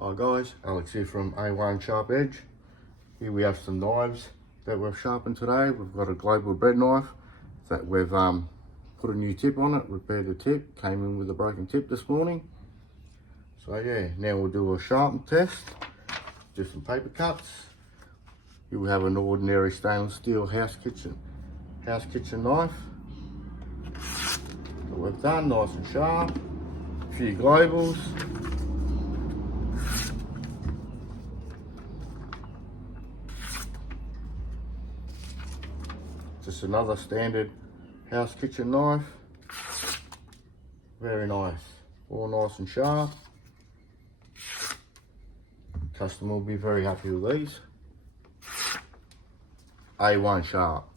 Hi guys, Alex here from A1 Sharp Edge. Here we have some knives that we've sharpened today. We've got a global bread knife that we've put a new tip on it, repaired the tip, came in with a broken tip this morning. So yeah, now we'll do a sharpen test, do some paper cuts. Here we have an ordinary stainless steel house kitchen knife that we've done, nice and sharp. A few globals. Just another standard house kitchen knife. Very nice, all nice and sharp. Customer will be very happy with these. A1 Sharp.